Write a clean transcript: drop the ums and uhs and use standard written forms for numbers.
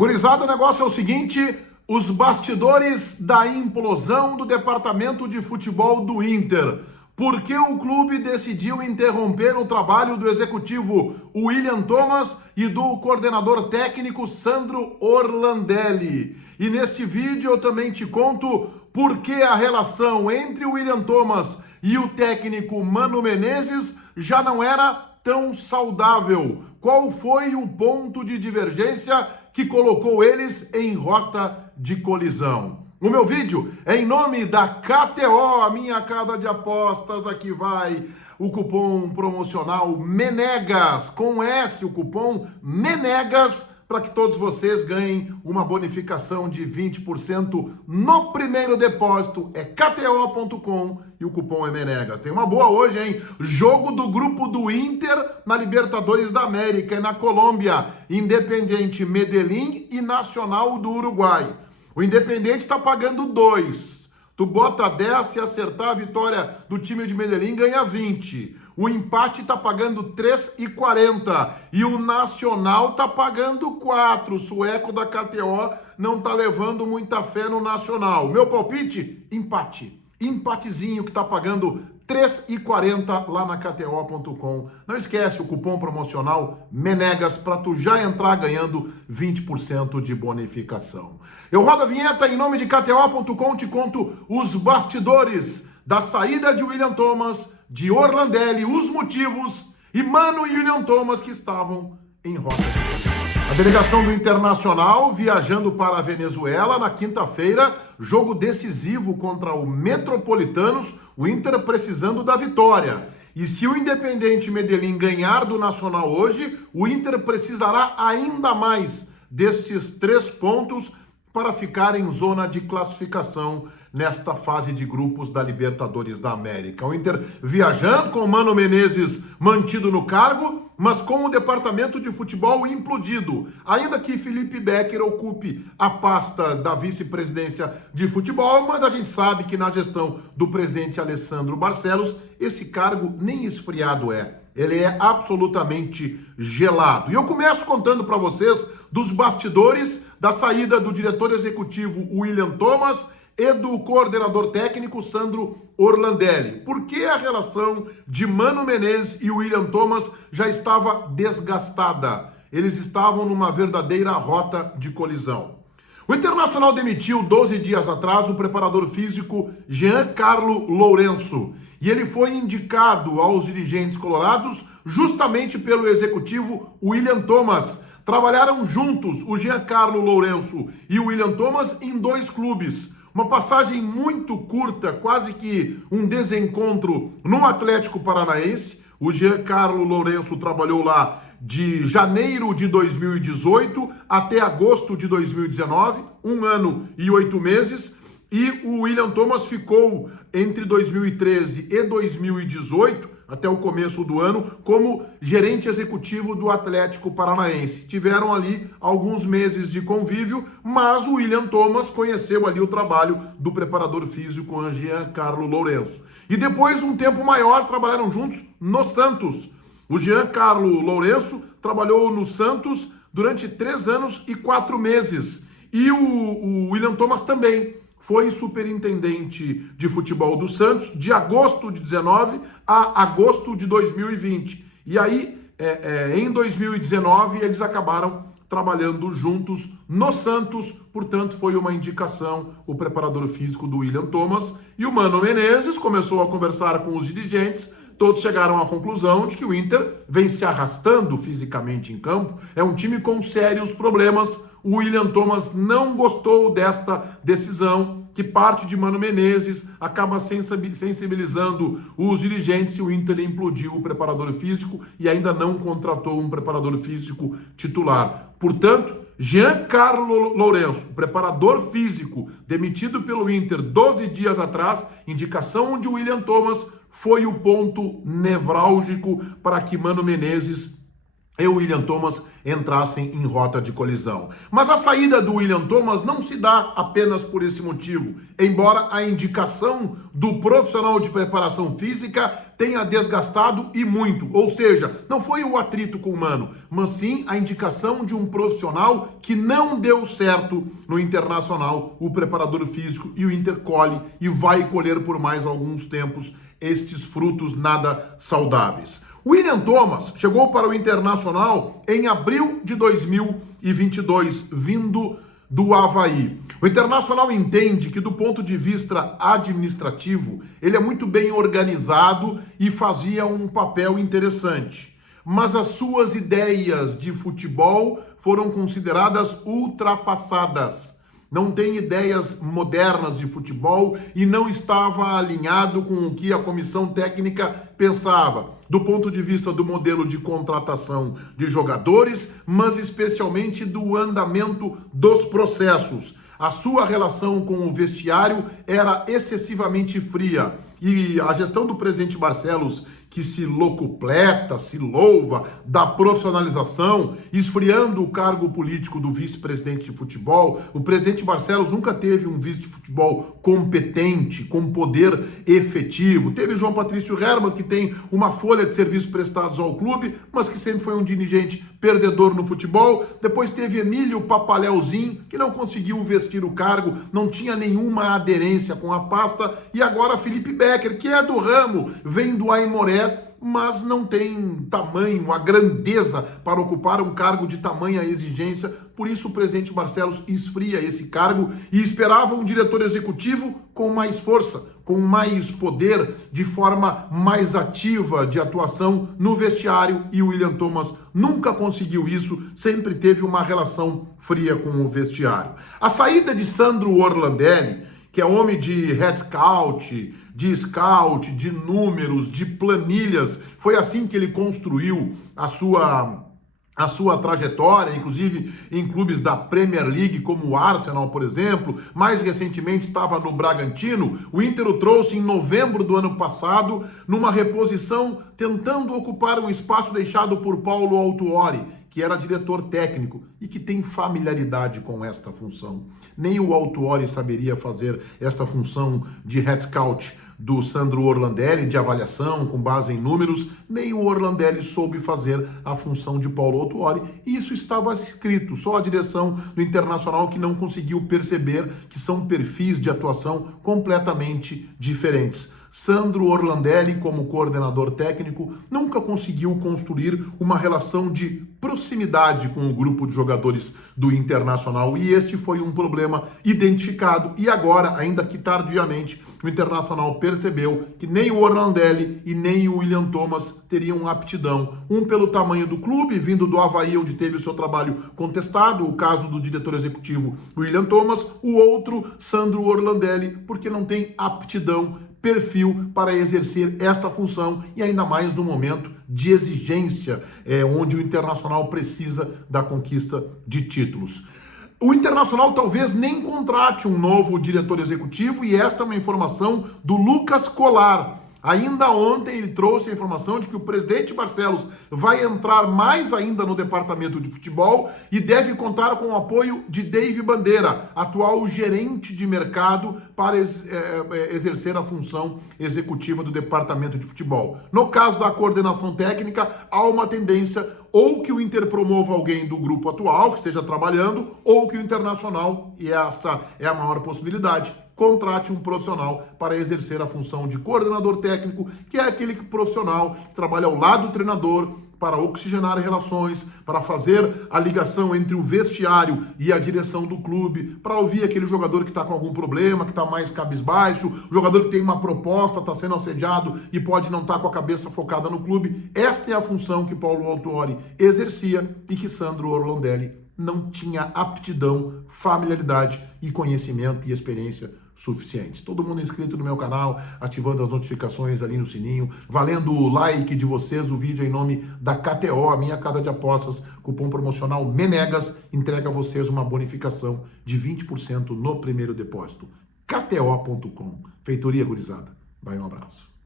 Gurizada, o negócio é o seguinte: os bastidores da implosão do departamento de futebol do Inter. Por que o clube decidiu interromper o trabalho do executivo William Thomas e do coordenador técnico Sandro Orlandelli? E neste vídeo eu também te conto por que a relação entre o William Thomas e o técnico Mano Menezes já não era tão saudável. Qual foi o ponto de divergência que colocou eles em rota de colisão? O meu vídeo é em nome da KTO, a minha casa de apostas. Aqui vai o cupom promocional MENEGAS, com S, o cupom MENEGAS, para que todos vocês ganhem uma bonificação de 20% no primeiro depósito. É KTO.com e o cupom é MENEGAS. Tem uma boa hoje, hein? Jogo do grupo do Inter na Libertadores da América e na Colômbia. Independiente Medellín e Nacional do Uruguai. O Independiente está pagando 2. Tu bota 10, se acertar a vitória do time de Medellín, ganha 20. O empate está pagando 3,40. E o Nacional está pagando 4. O sueco da KTO não está levando muita fé no Nacional. Meu palpite? Empate. Empatezinho que está pagando 3,40 lá na KTO.com. Não esquece o cupom promocional MENEGAS para tu já entrar ganhando 20% de bonificação. Eu rodo a vinheta em nome de KTO.com, te conto os bastidores da saída de William Thomas, de Orlandelli, os motivos e Mano e William Thomas que estavam em rota. A delegação do Internacional viajando para a Venezuela na quinta-feira, jogo decisivo contra o Metropolitanos, o Inter precisando da vitória. E se o Independiente Medellín ganhar do Nacional hoje, o Inter precisará ainda mais destes 3 pontos para ficar em zona de classificação nesta fase de grupos da Libertadores da América. O Inter viajando com o Mano Menezes mantido no cargo, mas com o departamento de futebol implodido. Ainda que Felipe Becker ocupe a pasta da vice-presidência de futebol, mas a gente sabe que na gestão do presidente Alessandro Barcelos, esse cargo nem esfriado é. Ele é absolutamente gelado. E eu começo contando para vocês dos bastidores da saída do diretor executivo William Thomas e do coordenador técnico Sandro Orlandelli. Por que a relação de Mano Menezes e William Thomas já estava desgastada? Eles estavam numa verdadeira rota de colisão. O Internacional demitiu 12 dias atrás o preparador físico Giancarlo Lourenço e ele foi indicado aos dirigentes colorados justamente pelo executivo William Thomas. Trabalharam juntos o Giancarlo Lourenço e o William Thomas em 2 clubes. Uma passagem muito curta, quase que um desencontro no Atlético Paranaense. O Giancarlo Lourenço trabalhou lá de janeiro de 2018 até agosto de 2019, 1 ano e 8 meses. E o William Thomas ficou entre 2013 e 2018, até o começo do ano, como gerente executivo do Atlético Paranaense. Tiveram ali alguns meses de convívio, mas o William Thomas conheceu ali o trabalho do preparador físico Giancarlo Lourenço. E depois, um tempo maior, trabalharam juntos no Santos. O Giancarlo Lourenço trabalhou no Santos durante 3 anos e 4 meses. E o William Thomas também foi superintendente de futebol do Santos de agosto de 19 a agosto de 2020. E aí, em 2019, eles acabaram trabalhando juntos no Santos, portanto, foi uma indicação o preparador físico do William Thomas. E o Mano Menezes começou a conversar com os dirigentes, todos chegaram à conclusão de que o Inter vem se arrastando fisicamente em campo, é um time com sérios problemas. O William Thomas não gostou desta decisão, que parte de Mano Menezes acaba sensibilizando os dirigentes e o Inter implodiu o preparador físico e ainda não contratou um preparador físico titular. Portanto, Giancarlo Lourenço, o preparador físico demitido pelo Inter 12 dias atrás, indicação de William Thomas, foi o ponto nevrálgico para que Mano Menezes e o William Thomas entrassem em rota de colisão. Mas a saída do William Thomas não se dá apenas por esse motivo, embora a indicação do profissional de preparação física tenha desgastado e muito, ou seja, não foi o atrito com o Mano, mas sim a indicação de um profissional que não deu certo no Internacional, o preparador físico, e o Inter colhe e vai colher por mais alguns tempos estes frutos nada saudáveis. William Thomas chegou para o Internacional em abril de 2022, vindo do Avaí. O Internacional entende que, do ponto de vista administrativo, ele é muito bem organizado e fazia um papel interessante. Mas as suas ideias de futebol foram consideradas ultrapassadas. Não tem ideias modernas de futebol e não estava alinhado com o que a comissão técnica pensava, do ponto de vista do modelo de contratação de jogadores, mas especialmente do andamento dos processos. A sua relação com o vestiário era excessivamente fria e a gestão do presidente Barcelos, que se locupleta, se louva da profissionalização, esfriando o cargo político do vice-presidente de futebol. O presidente Barcelos nunca teve um vice de futebol competente, com poder efetivo. Teve João Patrício Herman, que tem uma folha de serviços prestados ao clube, mas que sempre foi um dirigente perdedor no futebol. Depois teve Emílio Papaleuzinho, que não conseguiu vestir o cargo, não tinha nenhuma aderência com a pasta. E agora Felipe Becker, que é do ramo, vem do Aimoré, mas não tem tamanho, a grandeza para ocupar um cargo de tamanha exigência. Por isso o presidente Barcelos esfria esse cargo e esperava um diretor executivo com mais força, com mais poder, de forma mais ativa de atuação no vestiário, e o William Thomas nunca conseguiu isso, sempre teve uma relação fria com o vestiário. A saída de Sandro Orlandelli, que é homem de head scout, de números, de planilhas, foi assim que ele construiu a sua trajetória, inclusive em clubes da Premier League, como o Arsenal, por exemplo. Mais recentemente estava no Bragantino. O Inter o trouxe em novembro do ano passado, numa reposição, tentando ocupar um espaço deixado por Paulo Autuori, que era diretor técnico e que tem familiaridade com esta função. Nem o Autuori saberia fazer esta função de head scout do Sandro Orlandelli, de avaliação com base em números, nem o Orlandelli soube fazer a função de Paulo Autuori, e isso estava escrito, só a direção do Internacional que não conseguiu perceber que são perfis de atuação completamente diferentes. Sandro Orlandelli, como coordenador técnico, nunca conseguiu construir uma relação de proximidade com o grupo de jogadores do Internacional, e este foi um problema identificado, e agora, ainda que tardiamente, o Internacional percebeu que nem o Orlandelli e nem o William Thomas teriam aptidão, um pelo tamanho do clube, vindo do Avaí, onde teve o seu trabalho contestado, o caso do diretor executivo William Thomas, o outro, Sandro Orlandelli, porque não tem aptidão, perfil para exercer esta função, e ainda mais no momento de exigência, onde o Internacional precisa da conquista de títulos. O Internacional talvez nem contrate um novo diretor executivo, e esta é uma informação do Lucas Colar. Ainda ontem ele trouxe a informação de que o presidente Barcelos vai entrar mais ainda no departamento de futebol e deve contar com o apoio de Dave Bandeira, atual gerente de mercado, para exercer a função executiva do departamento de futebol. No caso da coordenação técnica, há uma tendência ou que o Inter promova alguém do grupo atual que esteja trabalhando, ou que o Internacional, e essa é a maior possibilidade, contrate um profissional para exercer a função de coordenador técnico, que é aquele profissional que trabalha ao lado do treinador para oxigenar relações, para fazer a ligação entre o vestiário e a direção do clube, para ouvir aquele jogador que está com algum problema, que está mais cabisbaixo, o jogador que tem uma proposta, está sendo assediado e pode não estar com a cabeça focada no clube. Esta é a função que Paulo Autuori exercia e que Sandro Orlandelli não tinha aptidão, familiaridade e conhecimento e experiência suficientes. Todo mundo inscrito no meu canal, ativando as notificações ali no sininho, valendo o like de vocês, o vídeo em nome da KTO, a minha casa de apostas, cupom promocional MENEGAS, entrega a vocês uma bonificação de 20% no primeiro depósito. KTO.com. Feitoria gurizada. Vai, um abraço.